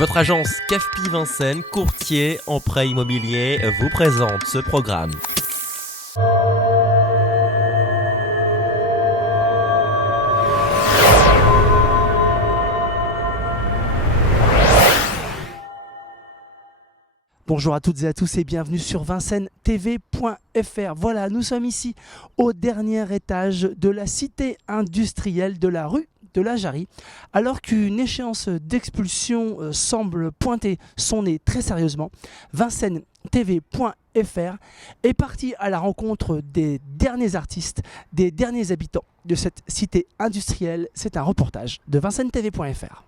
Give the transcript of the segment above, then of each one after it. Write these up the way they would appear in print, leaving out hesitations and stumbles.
Votre agence CAFPI Vincennes, courtier en prêt immobilier, vous présente ce programme. Bonjour à toutes et à tous et bienvenue sur vincennetv.fr. Voilà, nous sommes ici au dernier étage de la cité industrielle de la rue de la Jarry. Alors qu'une échéance d'expulsion semble pointer son nez très sérieusement, vincennetv.fr est parti à la rencontre des derniers artistes, des derniers habitants de cette cité industrielle. C'est un reportage de vincennetv.fr.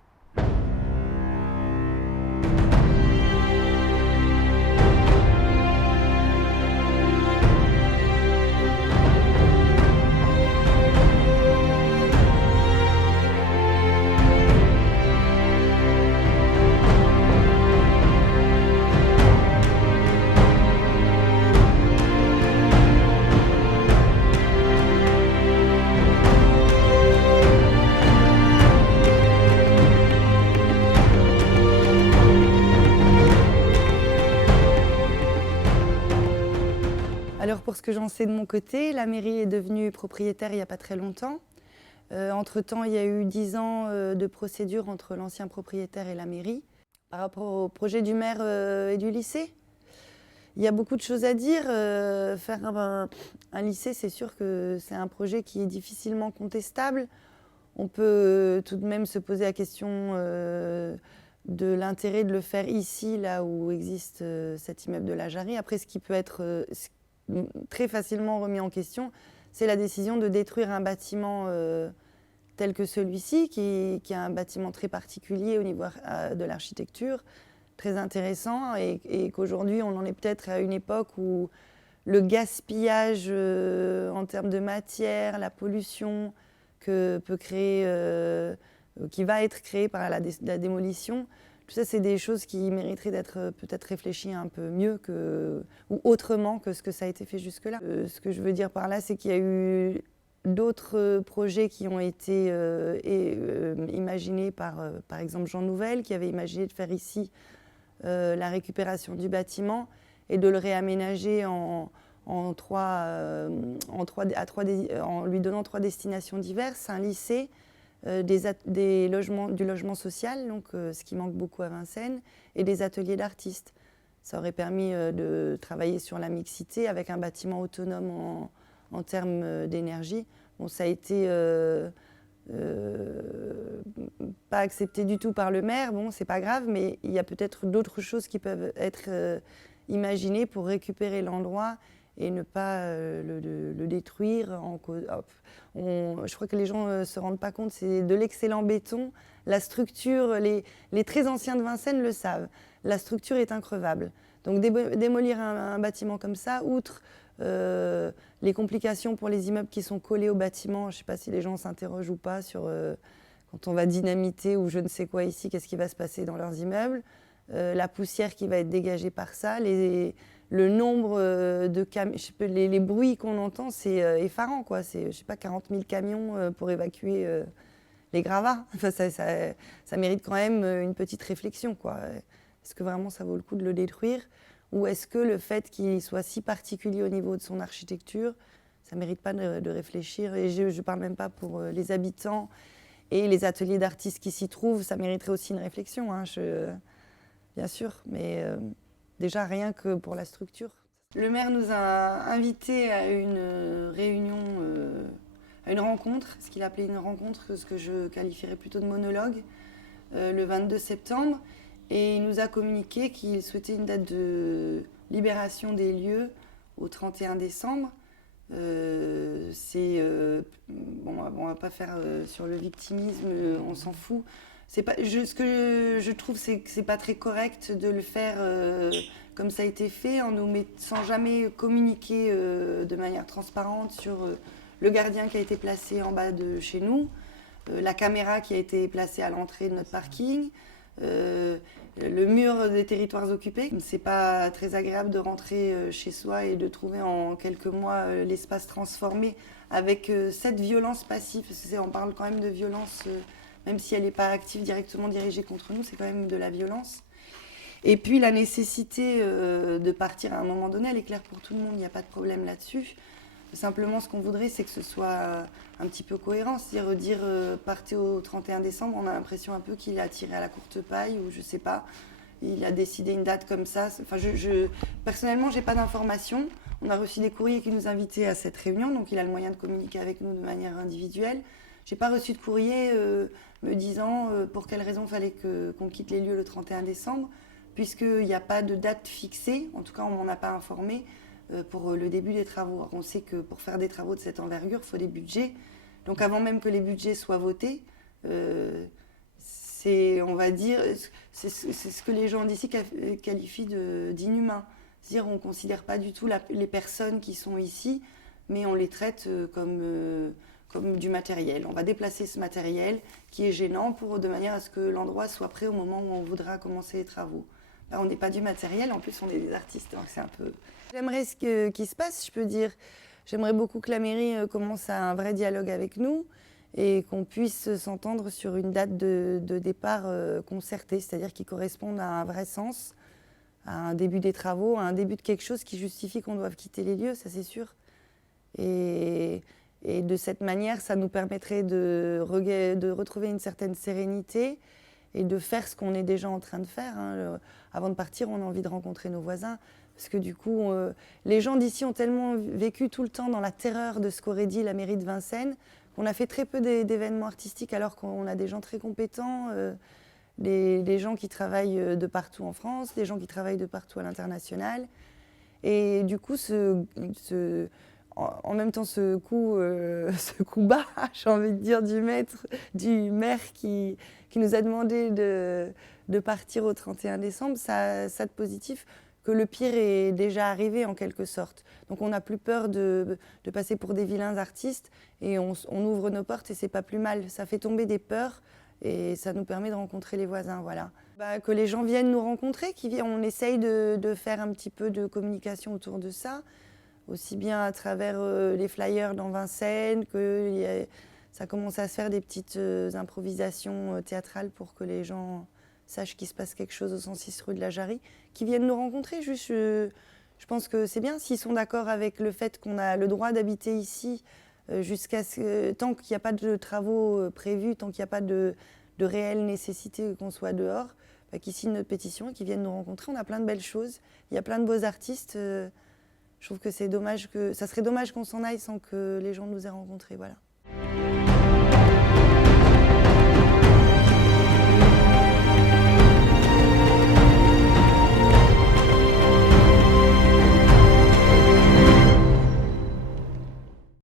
Alors pour ce que j'en sais de mon côté, la mairie est devenue propriétaire il n'y a pas très longtemps. Entre-temps, il y a eu 10 ans de procédure entre l'ancien propriétaire et la mairie. Par rapport au projet du maire et du lycée, il y a beaucoup de choses à dire. Faire un lycée, c'est sûr que c'est un projet qui est difficilement contestable. On peut tout de même se poser la question de l'intérêt de le faire ici, là où existe cet immeuble de la Jarry. Après, ce qui peut être très facilement remis en question, c'est la décision de détruire un bâtiment tel que celui-ci, qui est un bâtiment très particulier au niveau de l'architecture, très intéressant, et qu'aujourd'hui on en est peut-être à une époque où le gaspillage en termes de matière, la pollution que peut créer, qui va être créée par la démolition, tout ça, c'est des choses qui mériteraient d'être peut-être réfléchies un peu mieux ou autrement que ce que ça a été fait jusque-là. Ce que je veux dire par là, c'est qu'il y a eu d'autres projets qui ont été imaginés par exemple Jean Nouvel, qui avait imaginé de faire ici la récupération du bâtiment et de le réaménager en lui donnant 3 destinations diverses, un lycée, du logement social, donc ce qui manque beaucoup à Vincennes, et des ateliers d'artistes. Ça aurait permis de travailler sur la mixité avec un bâtiment autonome en termes d'énergie. Bon, ça a été pas accepté du tout par le maire, bon, c'est pas grave, mais il y a peut-être d'autres choses qui peuvent être imaginées pour récupérer l'endroit et ne pas le détruire. Je crois que les gens ne se rendent pas compte, c'est de l'excellent béton. La structure, les très anciens de Vincennes le savent, la structure est increvable. Donc démolir un bâtiment comme ça, outre les complications pour les immeubles qui sont collés au bâtiment, je ne sais pas si les gens s'interrogent ou pas sur quand on va dynamiter ou je ne sais quoi ici, qu'est-ce qui va se passer dans leurs immeubles, la poussière qui va être dégagée par ça, le nombre de camions, les bruits qu'on entend, c'est effarant, quoi. C'est, je sais pas, 40 000 camions pour évacuer les gravats. Enfin, ça mérite quand même une petite réflexion, quoi. Est-ce que vraiment ça vaut le coup de le détruire ? Ou est-ce que le fait qu'il soit si particulier au niveau de son architecture, ça ne mérite pas de réfléchir ? Et je ne parle même pas pour les habitants et les ateliers d'artistes qui s'y trouvent, ça mériterait aussi une réflexion, hein, bien sûr, mais déjà rien que pour la structure. Le maire nous a invités à une réunion, à une rencontre, ce qu'il appelait une rencontre, ce que je qualifierais plutôt de monologue, le 22 septembre. Et il nous a communiqué qu'il souhaitait une date de libération des lieux au 31 décembre. On va pas faire sur le victimisme, on s'en fout. Ce que je trouve, c'est que c'est pas très correct de le faire comme ça a été fait, sans jamais communiquer de manière transparente sur le gardien qui a été placé en bas de chez nous, la caméra qui a été placée à l'entrée de notre parking, le mur des territoires occupés. C'est pas très agréable de rentrer chez soi et de trouver en quelques mois l'espace transformé avec cette violence passive. On parle quand même de violence même si elle n'est pas active directement dirigée contre nous, c'est quand même de la violence. Et puis la nécessité de partir à un moment donné, elle est claire pour tout le monde, il n'y a pas de problème là-dessus. Simplement, ce qu'on voudrait, c'est que ce soit un petit peu cohérent. C'est-à-dire dire partez au 31 décembre, on a l'impression un peu qu'il a tiré à la courte paille ou je ne sais pas. Il a décidé une date comme ça. Enfin, personnellement, je n'ai pas d'informations. On a reçu des courriers qui nous invitaient à cette réunion, donc il a le moyen de communiquer avec nous de manière individuelle. Je n'ai pas reçu de courrier me disant pour quelle raison il fallait qu'on quitte les lieux le 31 décembre, puisqu'il n'y a pas de date fixée. En tout cas, on ne m'en a pas informé pour le début des travaux. Alors, on sait que pour faire des travaux de cette envergure, il faut des budgets. Donc avant même que les budgets soient votés, on va dire, c'est ce que les gens d'ici qualifient d'inhumain. C'est-à-dire on ne considère pas du tout les personnes qui sont ici, mais on les traite comme du matériel. On va déplacer ce matériel qui est gênant de manière à ce que l'endroit soit prêt au moment où on voudra commencer les travaux. Là, on n'est pas du matériel, en plus on est des artistes, donc c'est un peu... J'aimerais qu'il se passe, je peux dire. J'aimerais beaucoup que la mairie commence un vrai dialogue avec nous et qu'on puisse s'entendre sur une date de départ concertée, c'est-à-dire qui corresponde à un vrai sens, à un début des travaux, à un début de quelque chose qui justifie qu'on doive quitter les lieux, ça c'est sûr. Et de cette manière, ça nous permettrait de retrouver une certaine sérénité et de faire ce qu'on est déjà en train de faire. Avant de partir, on a envie de rencontrer nos voisins. Parce que du coup, les gens d'ici ont tellement vécu tout le temps dans la terreur de ce qu'aurait dit la mairie de Vincennes qu'on a fait très peu d'événements artistiques alors qu'on a des gens très compétents, des gens qui travaillent de partout en France, des gens qui travaillent de partout à l'international. Et du coup, en même temps, ce coup bas, j'ai envie de dire, du maire qui nous a demandé de partir au 31 décembre, ça a de positif que le pire est déjà arrivé en quelque sorte. Donc on n'a plus peur de passer pour des vilains artistes et on ouvre nos portes et c'est pas plus mal. Ça fait tomber des peurs et ça nous permet de rencontrer les voisins, voilà. Que les gens viennent nous rencontrer, on essaye de faire un petit peu de communication autour de ça, aussi bien à travers les flyers dans Vincennes, que ça commence à se faire des petites improvisations théâtrales pour que les gens sachent qu'il se passe quelque chose au 106 rue de la Jarrie, qui viennent nous rencontrer. Juste, je pense que c'est bien s'ils sont d'accord avec le fait qu'on a le droit d'habiter ici tant qu'il n'y a pas de travaux prévus, tant qu'il n'y a pas de réelle nécessité qu'on soit dehors, qu'ils signent notre pétition et qu'ils viennent nous rencontrer. On a plein de belles choses, il y a plein de beaux artistes. Je trouve que ça serait dommage qu'on s'en aille sans que les gens nous aient rencontrés. Voilà.